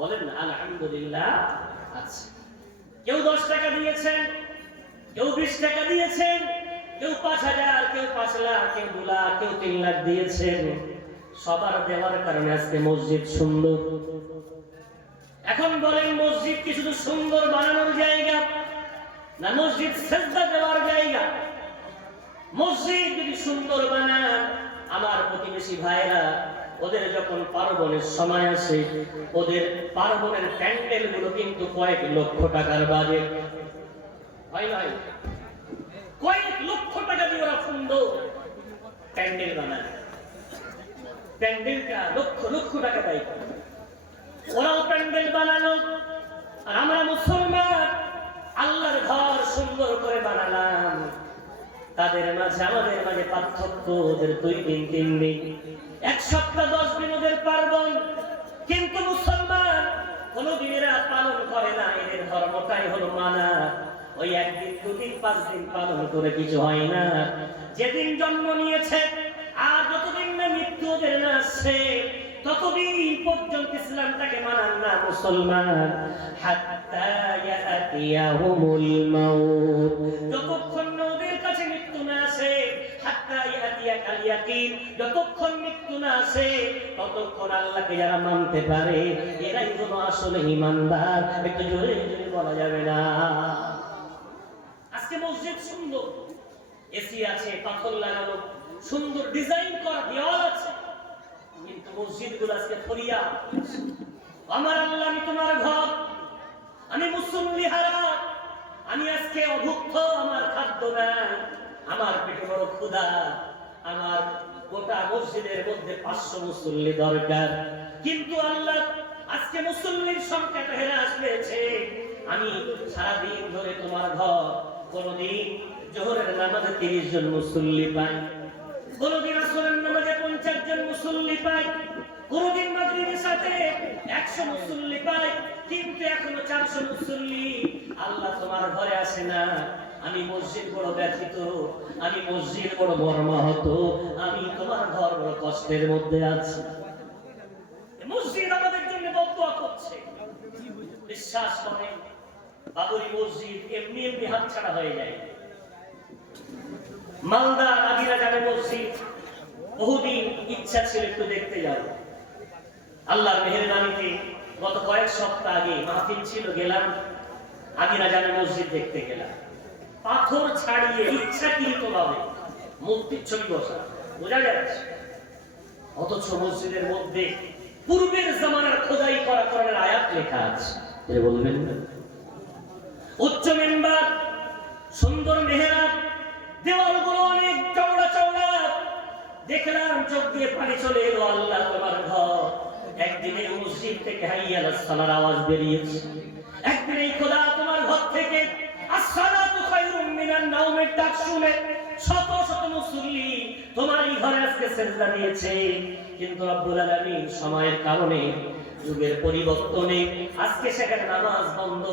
বলেন না আলহামদুলিল্লাহ আছে কেউ 10 টাকা দিয়েছেন কেউ 20 টাকা দিয়েছেন কেউ 5000 কেউ 5 লাখ কেউ 2 লাখ কেউ 3 লাখ দিয়েছেন সবার দেওয়ার কারণে আজকে মসজিদ সুন্দর এখন বলেন মসজিদ কি শুধু সুন্দর বানানোর জায়গা না মসজিদ সিজদা দেওয়ার জায়গা মসজিদ যদি সুন্দর বানান আমার প্রতিবেশী ভাইরা ওদের যখন পার্বণের সময় আসে, ওদের পার্বণের প্যান্ডেল গুলো কিন্তু কয়েক লক্ষ টাকার বাজেট, হয় নয়? কয়েক লক্ষ টাকা দিয়ে ওরা সুন্দর প্যান্ডেল বানায়। প্যান্ডেলটা লক্ষ লক্ষ টাকা দেয়। ওরাও প্যান্ডেল বানালো, আর আমরা মুসলমান আল্লাহর ঘর সুন্দর করে বানালাম। তাদের মাঝে আমাদের মাঝে পার্থক্য, ওদের 2 দিন 3 দিন, 1 সপ্তাহ 10 দিন ওদের পার্বণ, কিন্তু মুসলমান কোনদিন এরা পালন করে না। এদের ধর্মটাই হলো মানা। ওই 1 দিন 2 দিন 5 দিন পালন করে কিছু হয় না। যেদিন জন্ম নিয়েছে আর যতদিন না মৃত্যু ওদের না আসছে ততদিন পর্যন্ত ইসলামটাকে মানান না মুসলমান। হাত্তা ইয়াতিয়াহুমুল মাউত, যতক্ষণ না ওদের কাছে মৃত্যু না আসে, হাত্তা ইয়াতিয়াকাল ইয়াকিন, যতক্ষণ মৃত্যু না আসে ততক্ষণ আল্লাহকে যারা মানতে পারে এরাই হলো আসলে ঈমানদার। একটু জোরে জোরে বলা যাবে না? আজকে মসজিদ সুন্দর, এসি আছে, পাথর লাগানো, সুন্দর ডিজাইন করা দেওয়াল আছে, কিন্তু মসজিদগুলো আজকে ফরিয়া। আমার আল্লাহ, আমি তোমার ঘর, আমি মুসল্লি হারা, আমি আজকে অভুক্ত, আমার খাদ্য নাই, আমার পেটে বড় ক্ষুধা, আমার গোটা মসজিদের মধ্যে 500 মুসল্লি দরকার, কিন্তু আল্লাহ আজকে মুসল্লির সংখ্যাটা হ্রাস পেয়েছে। আমি সারাদিন ধরে তোমার ঘর, কোনদিন জোহরের নামাজে 30 জন মুসল্লি পাই, কোনদিন আসরের নামাজে 50 জন মুসল্লি পাই, কোনদিন মাগরিবের সাথে 100 মুসল্লি পাই, কিন্তু এখনো 400 মুসল্লি আল্লাহ তোমার ঘরে আসে না। আমি মসজিদ বড় ব্যথিত, আমি মসজিদ বড় মর্মাহত, আমি তোমার ঘর বড় কষ্টের মধ্যে আছি। মসজিদ আমাদের জন্য বদদুয়া করছে। বিশ্বাস করেন, বাবরি মসজিদ এমনি এমনি হাতছাড়া হয়ে যায়। মালদা আদিরা জামে মসজিদ বহুদিন ইচ্ছা ছিল একটু দেখতে যাব। আল্লাহর মেহেরবানিতে গত কয়েক সপ্তাহ আগে মাহফিল ছিল, গেলাম, আদিরা জামে মসজিদ দেখতে গেলাম। পাথর ছাড়িয়ে ইচ্ছাকৃতভাবে মূর্তির ছবি বসা, বোঝা যাচ্ছে। অথচ মসজিদের মধ্যে পূর্বের জামানার খোদাই করা কোরআনের আয়াত লেখা আছে। এর বলবেন না? উচ্চ মেম্বার, সুন্দর মেহরাব, দেওয়ালগুলো অনেক চওড়া চওড়া, দেখলাম চোখ দিয়ে পানি চলে এলো। আল্লাহ তোমার ঘর, একদিন এই মসজিদ থেকে হাইয়া আলাস সালার আওয়াজ বেরিয়েছে, একদিন এই খোদা তোমার ঘর থেকে আসসালাতু খায়রুম মিনান নাওমের ডাক শুনে শত শত মুসল্লি তোমার এই ঘরে আজকে সিজদা দিয়েছে। কিন্তু রব্বুল আলামিন সময়ের কারণে, যুগের পরিবর্তনে আজকে সেখানে নামাজ বন্ধ,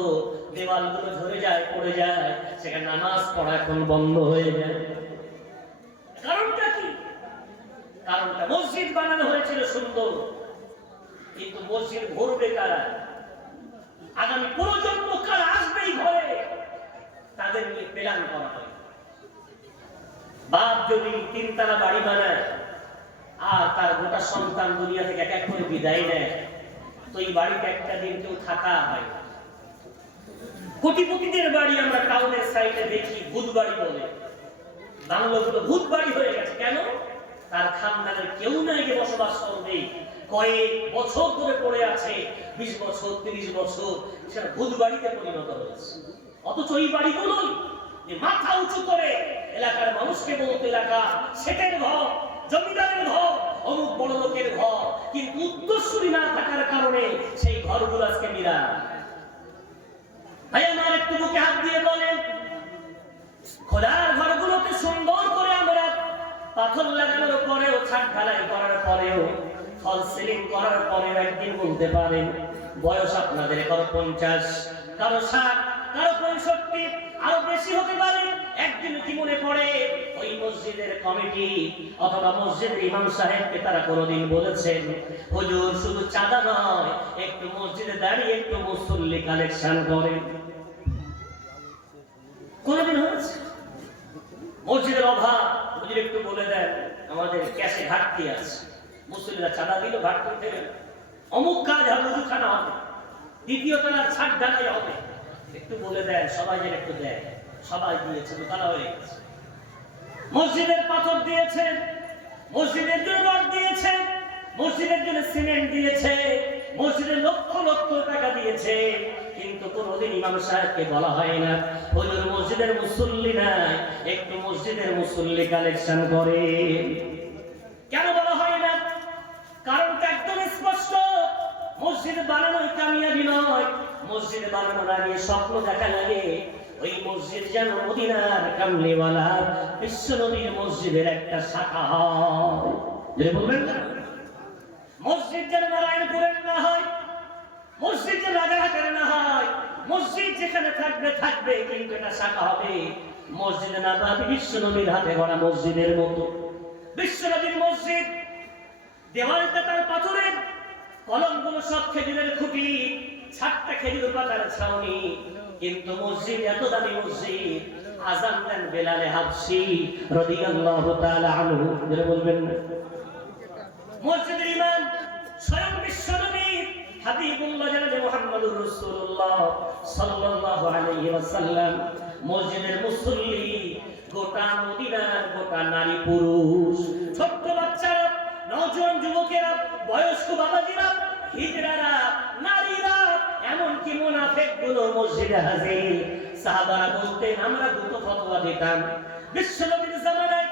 দেওয়ালগুলো ঝরে যায়, পড়ে যায়, সেখানে নামাজ পড়া এখন বন্ধ হয়ে যায়। কারণটা কি? কারণটা মসজিদ বানানো হয়েছিল সুন্দর, কিন্তু মসজিদ ভরবে কারা? আগামী প্রজন্ম কারা আসবে এই ঘরে, তাদের নিয়ে প্ল্যান করা হয়। বাপ যদি 3 তলা বাড়ি বানায় আর তার গোটা সন্তান দুনিয়া থেকে এক এক করে বিদায় নেয়, তো এই বাড়িতে একটা দিন কেউ থাকা হয়। কোটিপতিদের বাড়ি আমরা টাউনের সাইডে দেখি ভূত বাড়ি বলে, বাংলাগুলো ভূত বাড়ি হয়ে গেছে। কেন? তার খানদানের কেউ নাই যে বসবাস করবে, কয়েক বছর ধরে পড়ে আছে, 20 বছর 30 বছর, সেটা ভূত বাড়িতে পরিণত হয়েছে। অথচ এই বাড়িগুলোই যে মাথা উঁচু করে এলাকার মানুষকে বলতো এলাকা সেটের ঘর, জমিদারের ঘর, অমুক বড় লোকের ঘর, কিন্তু উত্তরসূরি না থাকার কারণে সেই ঘরগুলো আজকে বিরাট। ভাই আমার একটু বুকে হাত দিয়ে বলেন, খোদার ঘরগুলোকে সুন্দর করে আমরা পাথর লাগানোর পরেও, ছাদ ঢালাই করার পরেও, ফল সিলিং করার পরেও একদিন বলতে পারেন বয়স আপনাদের কারো 50, কারো 60, কারো 65, আরো বেশি হতে পারে। একদিন কি মনে পড়ে ওই মসজিদের কমিটি অথবা মসজিদের ইমাম সাহেবকে তারা কোনোদিন বলেছেন, হুজুর শুধু চাঁদা নয়, একটু মসজিদে দাঁড়িয়ে একটু মুসল্লি কালেকশন করেন? কোনোদিন হয়েছে? মসজিদের অভাব, হুজুর একটু বলে দেন, আমাদের ক্যাশে ঘাটতি আছে, মুসল্লিরা চাঁদা দিল, ঘাটতি উঠে গেল, অমুক কাজ হবে, উজুখানা হবে, দ্বিতীয় তলার ছাদ ঢালাই হবে, একটু বলে দেন, সবাই যেন একটু দেয়। সবাই দিয়েছে, দোকানা হয়ে গেছে। মসজিদের পাথর দিয়েছেন, মসজিদের জন্য রড দিয়েছেন, মসজিদের জন্য সিমেন্ট দিয়েছে, মসজিদে লক্ষ লক্ষ টাকা দিয়েছে, কিন্তু কোনদিন ইমাম সাহেবকে বলা হয় না হুজুর মসজিদের মুসল্লি নাই, একটু মসজিদের মুসল্লি কালেকশন করে। কেন বলা হয় না? কারণটা একদম স্পষ্ট। মসজিদ বানানোই কামিয়াবি নয়, মসজিদ বানানোর আগে স্বপ্ন দেখা লাগে ওই মসজিদ যেন মদিনার কামলিওয়ালা বিশ্বনবীর মসজিদের একটা শাখা হয়। বলবেন না? মসজিদ যেন নারায়ণপুরের না হয়, মসজিদ যেন রাজারহাটের না হয়, মসজিদ যেখানে থাকবে থাকবে, কিন্তু এটা শাখা হবে মসজিদে নববী বিশ্বনবীর হাতে গড়া মসজিদের মতো। বিশ্বনবীর মসজিদ, দেওয়ালটা তার পাথরের, কলমগুলো সব খেজুরের খুঁটি, ছাদটা খেজুর পাতার ছাউনি, কিন্তু মসজিদ এত দামি মসজিদ। আযান দেন বেলালে হাবশী রাদিয়াল্লাহু তাআলা আনহু, বলবেন না? মসজিদের ইমাম স্বয়ং বিশ্বনবী হাবিবুল্লাহ জনাবে মুহাম্মদুর রাসূলুল্লাহ সাল্লাল্লাহু আলাইহি ওয়াসাল্লাম। মসজিদের মুসল্লি গোটা মদিনার গোটা নারী পুরুষ, ছোট্ট বাচ্চারা, নওজোয়ান যুবকেরা, বয়স্ক বাবাজিরা, হিজড়ারা, নারীরা, এমনকি মুনাফিকগুলো মসজিদে হাজির। সাহাবারা বলতেন আমরা দুটো ফতোয়া দিতাম বিশ্বনবীর জামানায়,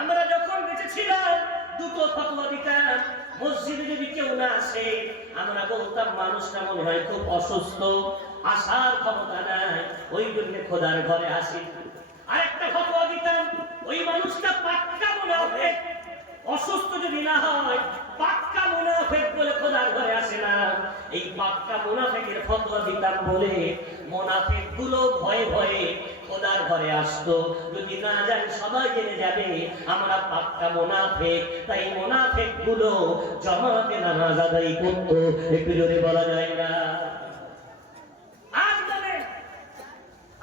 আমরা যখন বেঁচে ছিলাম দুটো ফতোয়া দিতাম। মসজিদে যদি কেউ না আসে আমরা বলতাম মানুষটা মনে হয় খুব অসুস্থ, আসার ক্ষমতা নাই, ওই জন্য খোদার ঘরে আসি। আরেকটা ফতোয়া দিতাম ওই মানুষটা পাক্কা মুনাফিক, অসুস্থ যদি না হয় পাক্কা মুনাফিক বলে খোদার ঘরে আসে না। এই পাক্কা মুনাফিকের ফতোয়া দিতাম বলে মুনাফিক গুলো ভয়ে ভয়ে খোদার ঘরে আসতো, যদি না যাই সবাই জেনে যাবে আমরা পাক্কা মুনাফিক। তাই মুনাফিক গুলো জামাতে নামাজ আদায় করতো, একটু জোরে বলা যায় না? আজ মানে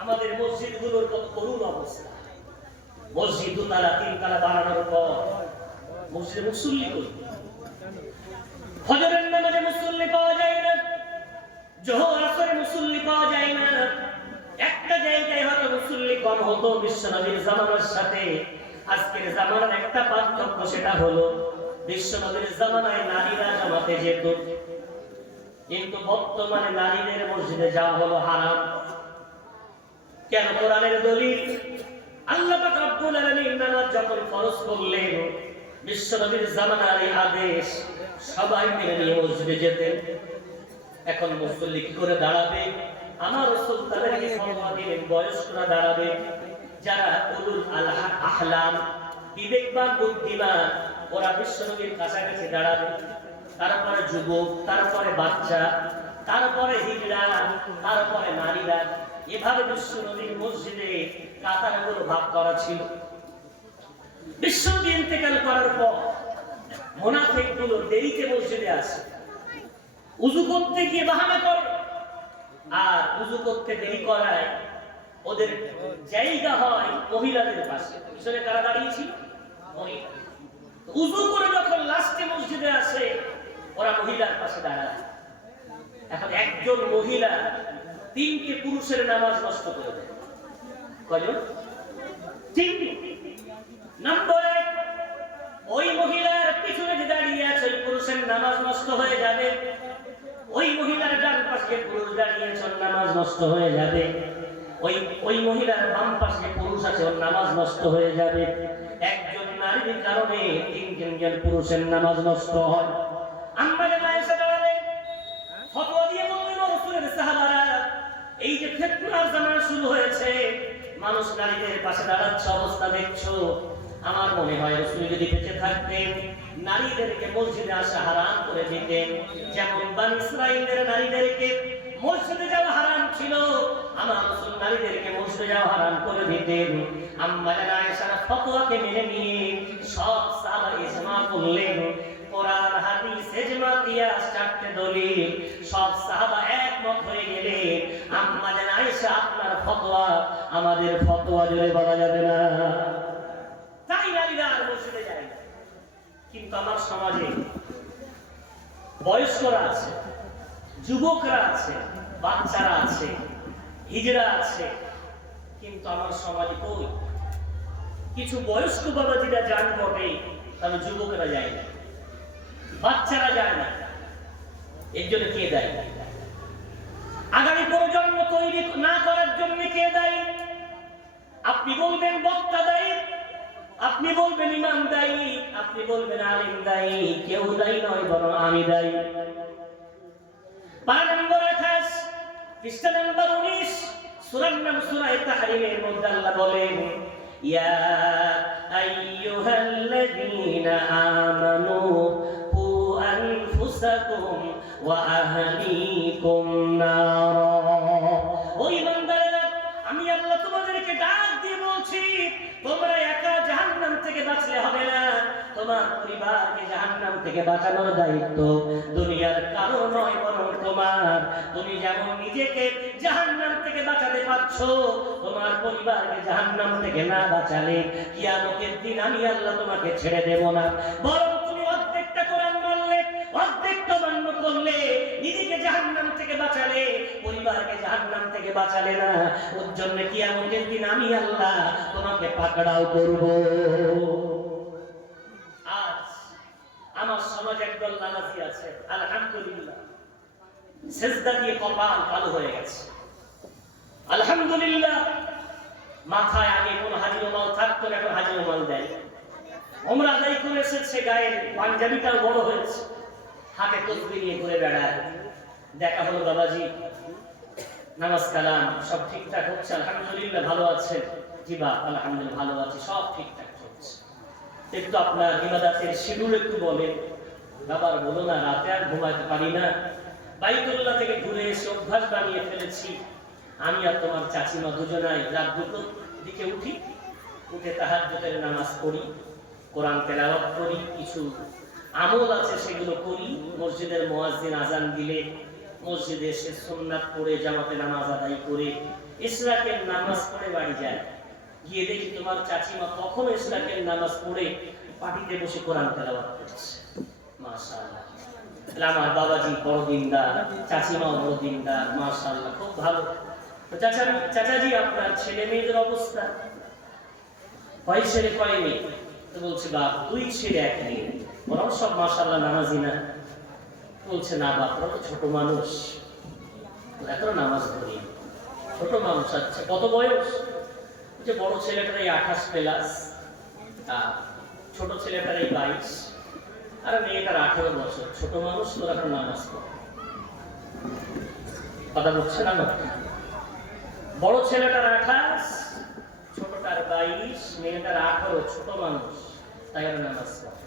আমাদের মসজিদ গুলোর কত করুণ অবস্থা। মসজিদ দুতলা তিনতলা বানানোর পর মসজিদে মুসল্লি করি, ফজরের নামাজে মুসল্লি পাওয়া যায় না, জোহর আসরে মুসল্লি পাওয়া যায় না। একটা জায়গায় হয়তো মুসল্লি কম হতো বিশ্বনবীর জামানার সাথে। আজকের জামানার একটা পার্থক্য, সেটা হলো বিশ্বনবীর জামানায় নারীরা জামাতে যেত, কিন্তু বর্তমানে নারীদের মসজিদে যাওয়া হলো হারাম। কেন? কোরআনের দলিল, আল্লাহ পাক রব্বুল আলামিন নামাজ যখন ফরজ করলেন, বিশ্বনবীর জামানার এই আদেশ সবাই মেনে নিয়ে মসজিদে যেতেন। এখন মুসল্লি কি করে দাঁড়াবে? আমার রাসূল তাদেরকে ফতোয়া দিলেন বয়স্করা দাঁড়াবে, যারা উলুল আহলাম, বিবেকবান বুদ্ধিমান, ওরা বিশ্বনবীর কাছাকাছি দাঁড়াবে। তারপরে যুবক, তারপরে বাচ্চা, তারপরে হিজড়া, তারপরে নারীরা। এভাবে বিশ্বনবীর মসজিদে কাতারগুলো ভাগ করা ছিল। বিশ্বনবী ইন্তেকাল করার পর মুনাফিকগুলো দেরিতে মসজিদে আসে, উযু করতে গিয়ে বাহানা করে, আর উযু করতে দেরি করায় ওদের জায়গা হয় মহিলাদের পাশে। পিছনে কারা দাঁড়িয়েছিল? মহিলা। উযু করে যখন লাস্টে মসজিদে আসে ওরা মহিলার পাশে দাঁড়ায়। এখন একজন মহিলা তিনটে পুরুষের নামাজ নষ্ট করে দেয়। কয়জন? তিনটি। নম্বর এক, ওই মহিলার পিছনে যে দাঁড়িয়ে আছে ওই পুরুষের নামাজ নষ্ট হয়ে যাবে। ওই মহিলার ডান পাশে পুরুষ দাঁড়িয়ে আছে ওর নামাজ নষ্ট হয়ে যাবে। ওই মহিলার বাম পাশে পুরুষ আছে ওর নামাজ নষ্ট হয়ে যাবে। একজন নারীর কারণে তিনজন পুরুষের নামাজ নষ্ট হয়। আম্মা জান আয়েশা দাঁড়ালেন, ফতোয়া দিয়ে বললেন, রাসূলের সাহাবারা, এই যে ফিতনার জামানা শুরু হয়েছে, মানুষ নারীদের পাশে দাঁড়াচ্ছে অবস্থা দেখছো, আমার মনে হয় রাসূল যদি বেঁচে থাকতেন নারীদেরকে মসজিদে আসা হারাম করে দিতেন। যেমন বনি ইসরাঈলের নারীদেরকে মসজিদে যাওয়া হারাম ছিল, আমার রাসূল নারীদেরকে মসজিদে যাওয়া হারাম করে দিতেন। আম্মা জান আয়েশার ফতোয়াকে মেনে নিয়ে সব সাহাবা ইজমা করলেন। কোরআন, হাদিস, ইজমা, কিয়াস, চারটি দলিল, সব সাহাবা একমত হয়ে গেলেন আম্মা জান আয়েশা আপনার ফতোয়া আমাদের ফতোয়া, জোরে বলা যাবে না? তাই নারীরা আর মসজিদে যায় না। কিন্তু আমার সমাজে বয়স্করা আছে, যুবকরা আছে, বাচ্চারা আছে, হিজড়া আছে, কিন্তু আমার সমাজে কই? কিছু বয়স্ক বাবাজিরা যান বটে, তবে যুবকেরা যায় না। বাচ্চারা যায় না। এর জন্য কে দায়ী? আগামী প্রজন্ম তৈরি না করার জন্য কে দায়ী? আপনি বলবেন বক্তা দায়ী, আপনি বলবেন ইমাম দায়ী, আপনি বলবেন আলিম দায়ী, কেউ দায়ী নয়, বরং আমি দায়ী। 12 নম্বর আয়াত, পৃষ্ঠা নম্বর 19, সূরার নাম সূরা তাহরিমের মধ্যে আল্লাহ বলেন, ইয়া আইয়ুহাল্লাযীনা আমানু কু আনফুসাকুম ওয়া আহলিকুম নারা। ও ঈমানদারেরা, আমি আল্লাহ তোমাদেরকে ডাক দিয়ে বলছি, তোমরা একা জাহান্নাম থেকে বাঁচলে হবে না, তোমার পরিবারকে জাহান্নাম থেকে বাঁচানোর দায়িত্ব দুনিয়ার কারো নয়, বরং তোমার। তুমি যেমন নিজেকে জাহান্নাম থেকে বাঁচাতে পারছো, তোমার পরিবারকে জাহান্নাম থেকে না বাঁচালে কিয়ামতের দিন আমি আল্লাহ তোমাকে ছেড়ে দেব না। বরং তুমি অর্ধেকটা কোরআন মানলে, অর্ধেকটা মান্য করলে, নিজেকে জাহান্নাম থেকে বাঁচালে, পরিবারকে জাহান্নাম থেকে বাঁচালে না, ওর জন্য কিয়ামতের দিন আমি আল্লাহ তোমাকে পাকড়াও করব। আজ আমার সমাজে একদল নামাজি আছে, আলহামদুলিল্লাহ, সেজদা দিয়ে কপাল কালো হয়ে গেছে। আলহামদুলিল্লাহ, মাথায় আগে কোন হাজি রুমাল থাকতো, এখন হাজি রুমাল দেয়। ওমরা আদায় করে এসেছে, গায়ের পাঞ্জাবিটাও বড় হয়েছে, হাতে তসবিহ নিয়ে ঘুরে বেড়ায়। দেখা হলো, বাবাজি নামাজ কালাম সব ঠিকঠাক হচ্ছে? আলহামদুলিল্লাহ, ভালো আছেন? জি বাপ, আলহামদুলিল্লাহ ভালো আছি, সব ঠিকঠাক হচ্ছে। একটু আপনার ইবাদতের শিডিউল একটু বলেন। বাবার বলো না, রাতে আর ঘুমাতে পারি না, বাইতুল্লাহ থেকে ঘুরে এসে অভ্যাস বানিয়ে ফেলেছি, আমি আর তোমার চাচিমা দুজনাই রাত 2টোর দিকে উঠি, উঠে তাহাজ্জুদের নামাজ পড়ি, কোরআন তেলাওয়াত করি, কিছু আমল আছে সেগুলো করি, মসজিদের মুয়াজ্জিন আজান দিলে মসজিদে এসে সুন্নাত পড়ে জামাতে নামাজ আদায় করে ইশরাকের নামাজ পড়ে বাড়ি যায়। গিয়ে দেখি তোমার চাচিমা তখন ইশরাকের নামাজ পড়ে পাটিতে বসে কোরআন তেলাওয়াত করছে। মাশাআল্লাহ, আমার বাবাজি বড় দিনদার, চাচিমাও বড় দিনদার, মাশাআল্লাহ, খুব ভালো। তো চাচাজি, আপনার ছেলে মেয়েদের অবস্থা? কয় ছেলে কয় মেয়ে? তো বলছে, বাপ 2 ছেলে 1 মেয়ে। ওরাও সব মাশাআল্লাহ নামাজি না? বলছে, না বাপ, ওরা তো ছোট মানুষ, এখনো নামাজ পড়ি, ছোট মানুষ। আচ্ছা, কত বয়স? যে বড় ছেলেটার এই 28 প্লাস, ছোট ছেলেটার এই 22, আর মেয়েটার 18 বছর। ছোট মানুষ, তোরা এখন নামাজ পড়ে। কথা বলছে না? বড় ছেলেটার 28, ছোটটার 22, মেয়েটার 18, ছোট মানুষ, তাই আর নামাজ পড়ে।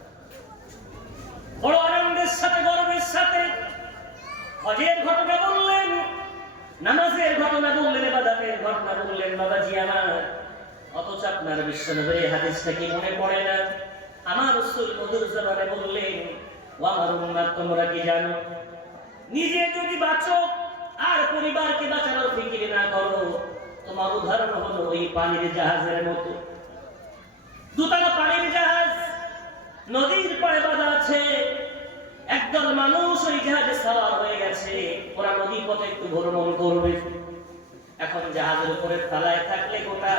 বড় আনন্দের সাথে, গর্বের সাথে হজের ঘটনা বললেন, নামাজের ঘটনা বললেন, ইবাদতের ঘটনা বললেন, বাবাজি আমার। অথচ আপনার বিশ্বনবীর হাদিসটা কি মনে পড়ে না? আমার রাসূল মধুর জবানে বললেন, ও আমার উম্মত, তোমরা কি জানো, নিজে যদি বাঁচো আর পরিবারকে বাঁচানোর ফিকির না করো, তোমার উদাহরণ হলো ওই পানির জাহাজের মতো। দুতলা পানির জাহাজ নদীর পাড়ে বাঁধা আছে, একদল মানুষ ওই জাহাজে সাওয়ার হয়ে গেছে, ওরা নদী পথে একটু ভ্রমণ করবে। এখন জাহাজের উপরে তালায় থাকলে গোটা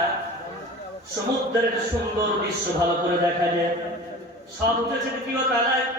সমুদ্রের সুন্দর দৃশ্য ভালো করে দেখা যায়। সব উঠেছে দ্বিতীয় তালায়,